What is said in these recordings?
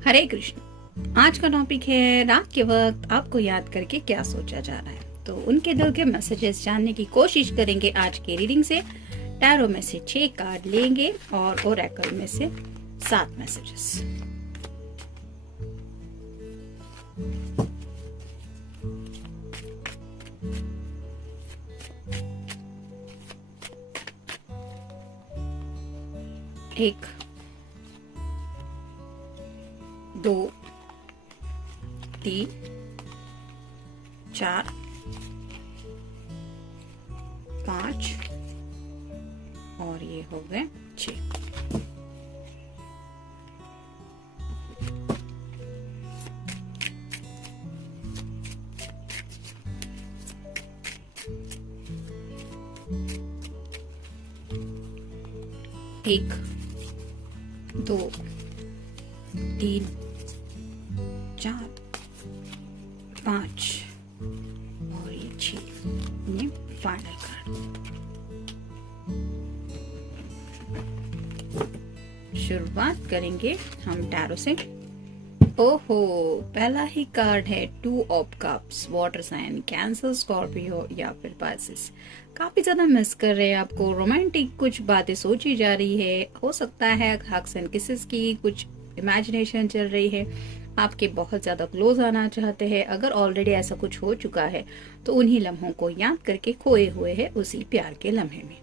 हरे कृष्ण। आज का टॉपिक है रात के वक्त आपको याद करके क्या सोचा जा रहा है। तो उनके दिल के मैसेजेस जानने की कोशिश करेंगे आज के रीडिंग से। टैरो में से 6 कार्ड लेंगे और ओरेकल में से 7 मैसेजेस। एक, 2, 3, 4, 5 और ये हो गए 6। एक, 2, 3, 4, 5 और ये 6। ये फाइनल कार्ड। शुरुआत करेंगे हम टैरो से। ओहो, पहला ही कार्ड है 2 of cups. Water sign, cancer, Scorpio या फिर पाइसेस काफी ज्यादा मिस कर रहे हैं आपको। रोमांटिक कुछ बातें सोची जा रही है, हो सकता है हग्स एंड किसेस की कुछ इमेजिनेशन चल रही है। आपके बहुत ज्यादा क्लोज आना चाहते हैं। अगर ऑलरेडी ऐसा कुछ हो चुका है तो उन्हीं लम्हों को याद करके खोए हुए हैं उसी प्यार के लम्हे में।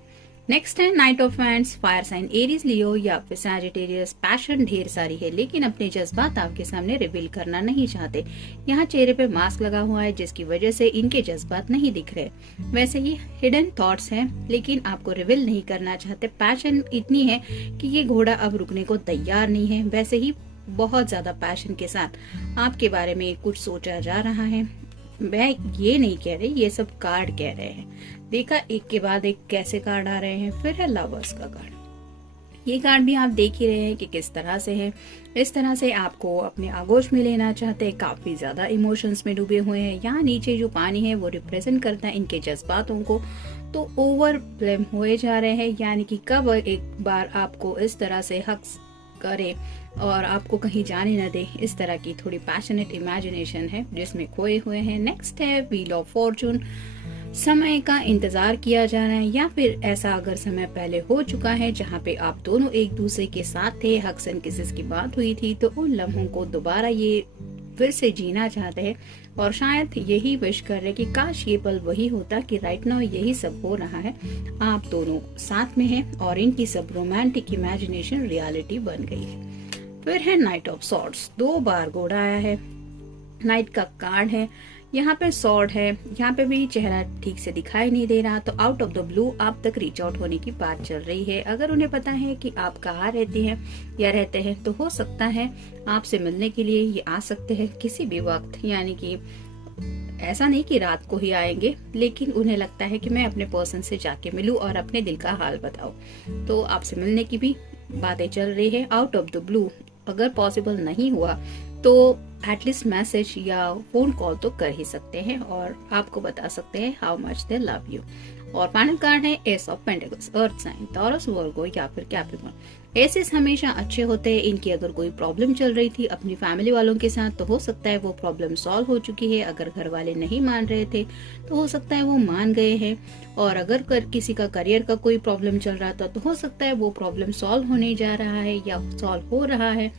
नेक्स्ट है knight of wands. Fire sign Aries, Leo या फिर सैजिटेरियस। पैशन ढेर सारी है लेकिन अपने जज्बात आपके सामने रिवील करना नहीं चाहते। यहाँ चेहरे पे मास्क लगा हुआ है जिसकी वजह से इनके जज्बात नहीं दिख रहे। वैसे ही हिडन थॉट्स हैं लेकिन आपको रिवील नहीं करना चाहते। पैशन इतनी है कि ये घोड़ा अब रुकने को तैयार नहीं है। वैसे ही बहुत ज्यादा पैशन के साथ आपके बारे में कुछ सोचा जा रहा है। मैं ये नहीं कह रही, ये सब कार्ड कह रहे हैं। देखा एक के बाद एक कैसे कार्ड आ रहे हैं। फिर है लवर्स का कार्ड। ये कार्ड भी आप देख ही रहे हैं कि किस तरह से है। इस तरह से आपको अपने आगोश में लेना चाहते हैं। काफी ज्यादा इमोशंस में डूबे हुए हैं। यहाँ नीचे जो पानी है वो रिप्रेजेंट करता है इनके जज्बातों को। तो ओवरवेलम हुए जा रहे हैं, यानी कि कब एक बार आपको इस तरह से हक्स करे और आपको कहीं जाने न दे। इस तरह की थोड़ी पैशनेट इमेजिनेशन है जिसमें खोए हुए हैं। नेक्स्ट है व्हील ऑफ फॉर्चून। समय का इंतजार किया जा रहा है या फिर ऐसा अगर समय पहले हो चुका है जहाँ पे आप दोनों एक दूसरे के साथ थे, हग्स एंड किसेस की बात हुई थी, तो उन लम्हों को दोबारा ये फिर से जीना चाहते हैं और शायद यही विश कर रहे कि काश ये पल वही होता कि राइट नाउ यही सब हो रहा है। आप दोनों साथ में हैं और इनकी सब रोमांटिक इमेजिनेशन रियलिटी बन गई है। फिर है नाइट ऑफ सॉर्ड्स। 2 बार घोड़ा आया है। नाइट का कार्ड है, यहाँ पे सॉर्ड है, यहाँ पे भी चेहरा ठीक से दिखाई नहीं दे रहा। तो आउट ऑफ द ब्लू आप तक रीच आउट होने की बात चल रही है। अगर उन्हें पता है कि आप कहाँ रहती हैं या रहते हैं तो हो सकता है आपसे मिलने के लिए ये आ सकते हैं किसी भी वक्त। यानी कि ऐसा नहीं कि रात को ही आएंगे, लेकिन उन्हें लगता है कि मैं अपने पर्सन से जाके मिलूं और अपने दिल का हाल बताऊं। तो आपसे मिलने की भी बातें चल रही है। आउट ऑफ द ब्लू अगर पॉसिबल नहीं हुआ तो एटलीस्ट मैसेज या फोन कॉल तो कर ही सकते हैं और आपको बता सकते हैं how much they love you. और फाइनल कार्ड है ace of pentacles. Earth sign, Taurus, Virgo या फिर कैप्रिकॉर्न। एसेस हमेशा अच्छे होते हैं। इनकी अगर कोई प्रॉब्लम चल रही थी अपनी फैमिली वालों के साथ तो हो सकता है वो प्रॉब्लम सॉल्व हो चुकी है। अगर घर वाले नहीं मान रहे थे तो हो सकता है वो मान गए हैं। और अगर किसी का करियर का कोई प्रॉब्लम चल रहा था तो हो सकता है वो प्रॉब्लम सॉल्व होने जा रहा है या सॉल्व हो रहा है।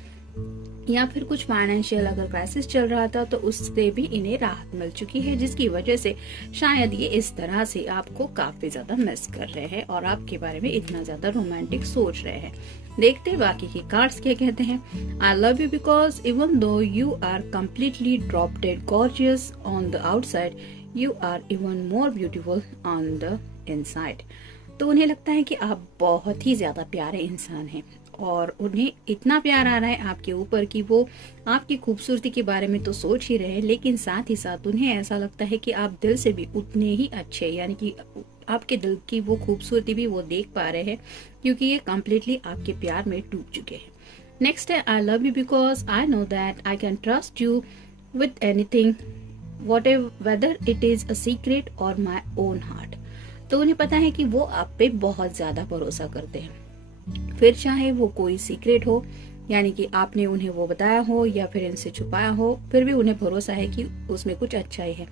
या फिर कुछ फाइनेंशियल अगर क्राइसिस चल रहा था तो उससे भी इन्हें राहत मिल चुकी है, जिसकी वजह से शायद ये इस तरह से आपको काफी ज्यादा मिस कर रहे हैं और आपके बारे में इतना ज्यादा रोमांटिक सोच रहे हैं। देखते हैं बाकी की कार्ड्स क्या कहते हैं। I love you because even though you are completely drop dead gorgeous on the outside, you are even more beautiful on the inside. तो उन्हें लगता है कि आप बहुत ही ज्यादा प्यारे इंसान हैं और उन्हें इतना प्यार आ रहा है आपके ऊपर कि वो आपकी खूबसूरती के बारे में तो सोच ही रहे हैं, लेकिन साथ ही साथ उन्हें ऐसा लगता है कि आप दिल से भी उतने ही अच्छे, यानी कि आपके दिल की वो खूबसूरती भी वो देख पा रहे हैं क्योंकि ये कम्प्लीटली आपके प्यार में डूब चुके हैं। नेक्स्ट है I love you because I know that I can trust you with anything, whether it is a secret और माई ओन हार्ट। तो उन्हें पता है कि वो आप पे बहुत ज्यादा भरोसा करते हैं, फिर चाहे वो कोई सीक्रेट हो यानी कि आपने उन्हें वो बताया हो या फिर इनसे छुपाया हो, फिर भी उन्हें भरोसा है कि उसमें कुछ अच्छाई है,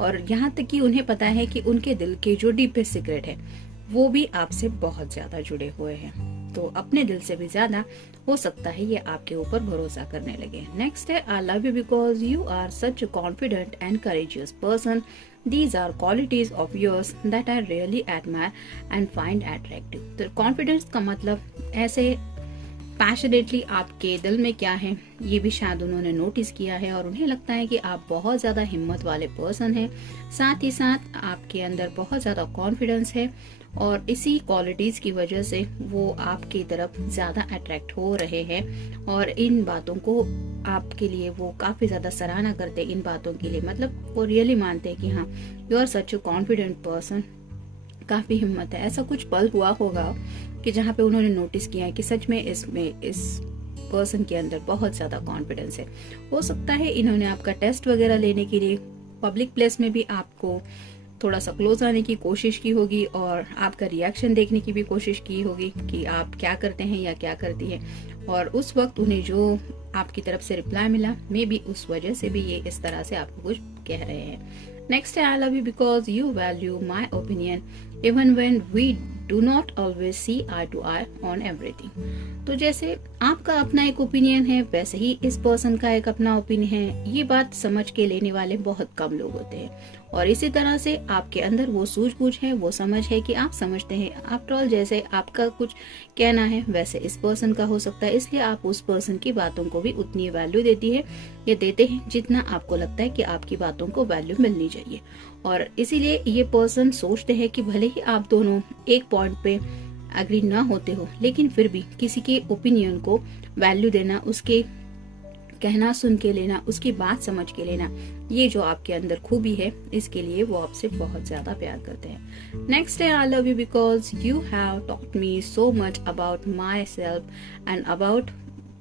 और यहाँ तक कि उन्हें पता है कि उनके दिल के जो डीपेस्ट सीक्रेट है वो भी आपसे बहुत ज्यादा जुड़े हुए हैं। तो अपने दिल से भी ज्यादा हो सकता है ये आपके ऊपर भरोसा करने लगे। नेक्स्ट है, I love you because you are such a confident and courageous person. These are qualities of yours that I really admire and find attractive। तो कॉन्फिडेंस का मतलब ऐसे पैशनेटली आपके दिल में क्या है ये भी शायद उन्होंने नोटिस किया है, और उन्हें लगता है कि आप बहुत ज्यादा हिम्मत वाले पर्सन हैं। साथ ही साथ आपके अंदर बहुत ज्यादा कॉन्फिडेंस है, और इसी क्वालिटीज की वजह से वो आपकी तरफ ज्यादा अट्रैक्ट हो रहे हैं, और इन बातों को आपके लिए वो काफी ज्यादा सराहना करते हैं। इन बातों के लिए मतलब वो रियली मानते हैं कि हाँ, you are such a confident person, काफी हिम्मत है। ऐसा कुछ पल हुआ होगा कि जहाँ पे उन्होंने नोटिस किया है कि सच में इस पर्सन के अंदर बहुत ज्यादा कॉन्फिडेंस है। हो सकता है इन्होंने आपका टेस्ट वगैरह लेने के लिए पब्लिक प्लेस में भी आपको थोड़ा सा क्लोज आने की कोशिश की होगी, और आपका रिएक्शन देखने की भी कोशिश की होगी कि आप क्या करते हैं या क्या करती हैं, और उस वक्त उन्हें जो आपकी तरफ से रिप्लाई मिला, मे बी उस वजह से भी ये इस तरह से आपको कुछ कह रहे हैं। नेक्स्ट है, I love you because you value my opinion even when we do not always see eye to eye on everything. तो जैसे आपका अपना एक ओपिनियन है, वैसे ही इस पर्सन का एक अपना ओपिनियन है। ये बात समझ के लेने वाले बहुत कम लोग होते हैं, और इसी तरह से आपके अंदर वो सूझबूझ है, वो समझ है कि आप समझते हैं। आफ्टर ऑल जैसे आपका कुछ कहना है वैसे इस पर्सन का हो सकता है, इसलिए आप उस पर्सन की बातों को भी उतनी वैल्यू देती है या देते हैं जितना आपको लगता है कि आपकी बातों को वैल्यू मिलनी चाहिए। और इसीलिए ये पर्सन सोचते हैं कि भले ही आप दोनों एक पॉइंट पे एग्री ना होते हो, लेकिन फिर भी किसी के ओपिनियन को वैल्यू देना, उसके कहना सुन के लेना, उसकी बात समझ के लेना, ये जो आपके अंदर खूबी है, इसके लिए वो आपसे बहुत ज्यादा प्यार करते हैं। नेक्स्ट है, I love you because you have taught me so much about myself and about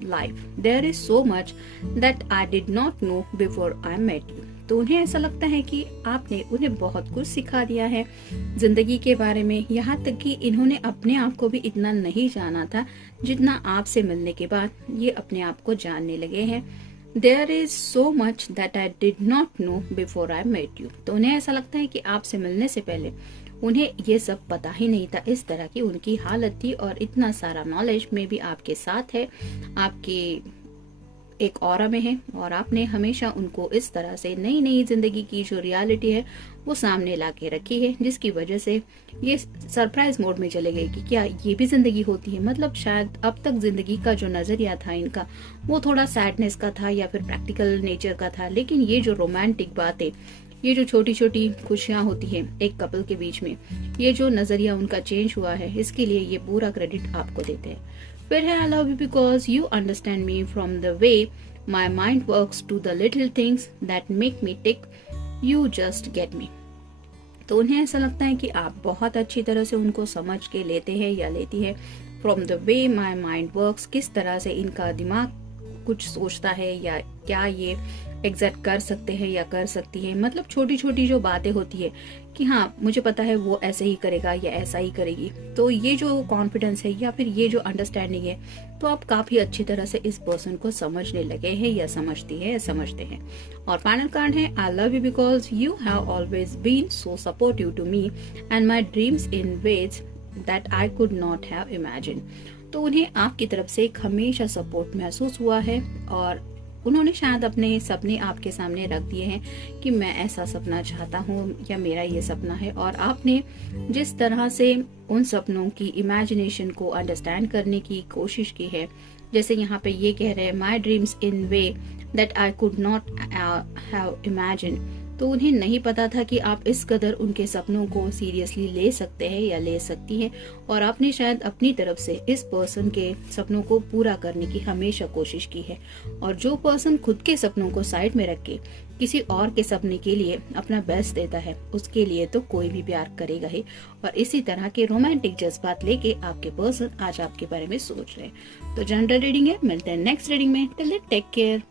life. There is so much that I did not know before I met you. तो उन्हें ऐसा लगता है कि आपने उन्हें बहुत कुछ सिखा दिया है जिंदगी के बारे में, यहाँ तक कि इन्होंने अपने आप को भी इतना नहीं जाना था जितना आपसे मिलने के बाद ये अपने आप को जानने लगे हैं। There is so much that I did not know before I met you. तो उन्हें ऐसा लगता है कि आपसे मिलने से पहले उन्हें ये सब पता ही नहीं था, इस तरह की उनकी हालत थी, और इतना सारा नॉलेज में भी आपके साथ है, आपके एक ऑरा में है, और आपने हमेशा उनको इस तरह से नई नई जिंदगी की जो रियलिटी है वो सामने ला के रखी है, जिसकी वजह से ये सरप्राइज मोड में चले गए कि क्या ये भी जिंदगी होती है। मतलब शायद अब तक जिंदगी का जो नजरिया था इनका वो थोड़ा सैडनेस का था या फिर प्रैक्टिकल नेचर का था, लेकिन ये जो रोमांटिक बातें, ये जो छोटी छोटी खुशियां होती है एक कपल के बीच में, ये जो नजरिया उनका चेंज हुआ है, इसके लिए ये पूरा क्रेडिट आपको देते हैं। फिर है, I love you because you understand me from the way my mind works to the little things that make me tick, you just get me. तो उन्हें ऐसा लगता है कि आप बहुत अच्छी तरह से उनको समझ के लेते हैं या लेती है। From the way my mind works, किस तरह से इनका दिमाग कुछ सोचता है, या क्या ये एग्जैक्ट कर सकते हैं या कर सकती है। मतलब छोटी छोटी जो बातें होती है कि हाँ मुझे पता है वो ऐसे ही करेगा या ऐसा ही करेगी। तो ये जो कॉन्फिडेंस है या फिर ये जो अंडरस्टैंडिंग है, तो आप काफी अच्छी तरह से इस पर्सन को समझने लगे हैं या समझती है या समझते हैं। और फाइनल कार्ड है, I love you because you have always been so supportive to me and my dreams in ways that I could not have imagine. तो उन्हें आपकी तरफ से एक हमेशा सपोर्ट महसूस हुआ है, और उन्होंने शायद अपने सपने आपके सामने रख दिए हैं कि मैं ऐसा सपना चाहता हूँ या मेरा ये सपना है, और आपने जिस तरह से उन सपनों की इमेजिनेशन को अंडरस्टैंड करने की कोशिश की है, जैसे यहाँ पे ये कह रहे हैं माई dreams in way that I could not have imagine. तो उन्हें नहीं पता था कि आप इस कदर उनके सपनों को सीरियसली ले सकते हैं या ले सकती हैं, और आपने शायद अपनी तरफ से इस पर्सन के सपनों को पूरा करने की हमेशा कोशिश की है। और जो पर्सन खुद के सपनों को साइड में रख के किसी और के सपने के लिए अपना बेस्ट देता है, उसके लिए तो कोई भी प्यार करेगा ही। और इसी तरह के रोमांटिक जज्बात लेके आपके पर्सन आज आपके बारे में सोच रहे हैं। तो जनरल रीडिंग है, मिलते हैं नेक्स्ट रीडिंग में। Till then take care.